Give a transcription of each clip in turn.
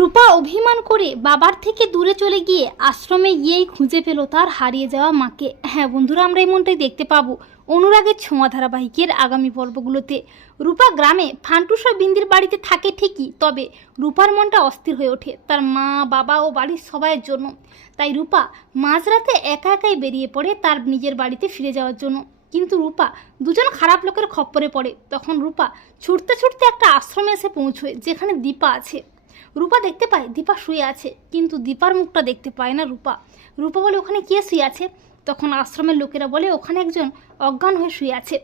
রূপা অভিমান করে বাবার থেকে দূরে চলে গিয়ে আশ্রমে গিয়েই খুঁজে পেল তার হারিয়ে যাওয়া মাকে। হ্যাঁ বন্ধুরা, আমরা এমনটাই দেখতে পাবো অনুরাগের ছোঁয়া ধারাবাহিকের আগামী পর্বগুলোতে। রূপা গ্রামে ফান্টুসা বিন্দির বাড়িতে থাকে ঠিকই, তবে রূপার মনটা অস্থির হয়ে ওঠে তার মা, বাবা ও বাড়ির সবাইয়ের জন্য। তাই রূপা মাঝরাতে একা একাই বেরিয়ে পড়ে তার নিজের বাড়িতে ফিরে যাওয়ার জন্য। কিন্তু রূপা দুজন খারাপ লোকের খপ্পরে পড়ে। তখন রূপা ছুটতে ছুটতে একটা আশ্রমে এসে পৌঁছয়, যেখানে দীপা আছে। রূপা দেখতে পায়, দীপা শুয়ে আছে। কিন্তু দীপার মুখটা দেখতে পায় না রূপা। রূপা বলে, ওখানে কে শুয়ে আছে? তখন আশ্রমের লোকেরা বলে, ওখানে একজন অজ্ঞান হয়ে শুয়ে আছে।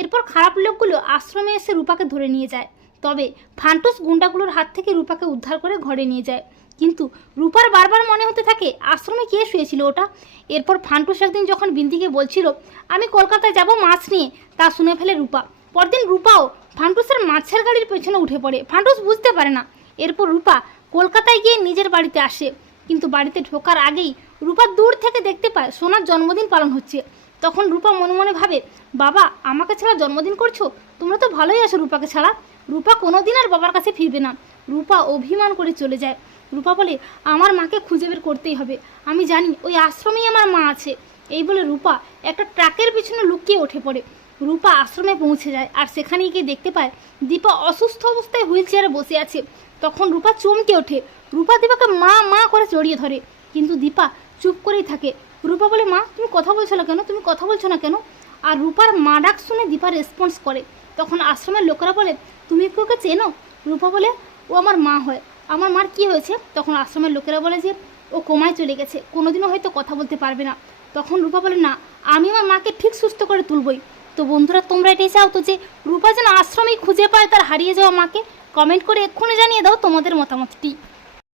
এরপর খারাপ লোকগুলো আশ্রমে এসে রূপাকে ধরে নিয়ে যায়। তবে ফান্টুস গুন্ডাগুলোর হাত থেকে রূপাকে উদ্ধার করে ঘরে নিয়ে যায়। কিন্তু রূপার বারবার মনে হতে থাকে, আশ্রমে কে শুয়েছিল ওটা? এরপর ফান্টুস একদিন যখন বিন্দিকে বলছিল, আমি কলকাতায় যাব মাছ নিয়ে, তা শুনে ফেলে রূপা। পরদিন রূপাও ফান্টুসের মাছের গাড়ির পেছনে উঠে পড়ে। ফান্টুস বুঝতে পারে না এরপর রূপা কলকাতায় গিয়ে নিজের বাড়িতে আসে। কিন্তু বাড়িতে ঢোকার আগেই রূপা দূর থেকে দেখতে পায় সোনার জন্মদিন পালন হচ্ছে। তখন রূপা মনে মনে ভাবে, বাবা, আমাকে ছাড়া জন্মদিন করছ? তোমরা তো ভালোই আছো রূপাকে ছাড়া। রূপা কোনোদিন আর বাবার কাছে ফিরবে না। রূপা অভিমান করে চলে যায়। রূপা বলে, আমার মাকে খুঁজে বের করতেই হবে। আমি জানি ওই আশ্রমেই আমার মা আছে। এই বলে রূপা একটা ট্রাকের পিছনে লুকিয়ে উঠে পড়ে। রূপা আশ্রমে পৌঁছে যায় আর সেখানে গিয়ে দেখতে পায় দীপা অসুস্থ অবস্থায় হুইল চেয়ারে বসে আছে। তখন রূপা চমকে ওঠে। রূপা দীপাকে মা মা করে জড়িয়ে ধরে। কিন্তু দীপা চুপ করেই থাকে। রূপা বলে, মা, তুমি কথা বলছো না কেন? তুমি কথা বলছো না কেন? আর রূপার মা ডাক শুনে দীপা রেসপন্স করে। তখন আশ্রমের লোকেরা বলে, তুমি কি ওকে চেনো? রূপা বলে, ও আমার মা হয়। আমার মার কি হয়েছে? তখন আশ্রমের লোকেরা বলে যে, ও কোমায় চলে গেছে। কোনোদিনও হয়তো কথা বলতে পারবে না। তখন রূপা বলে, না, আমি আমার মাকে ঠিক সুস্থ করে তুলবই। তো বন্ধুরা, তোমরা এটাই চাও তো যে রূপা যেন আশ্রমেই খুঁজে পায় তার হারিয়ে যাওয়া মাকে? কমেন্ট করে এক্ষুনি জানিয়ে দাও তোমাদের মতামতটি।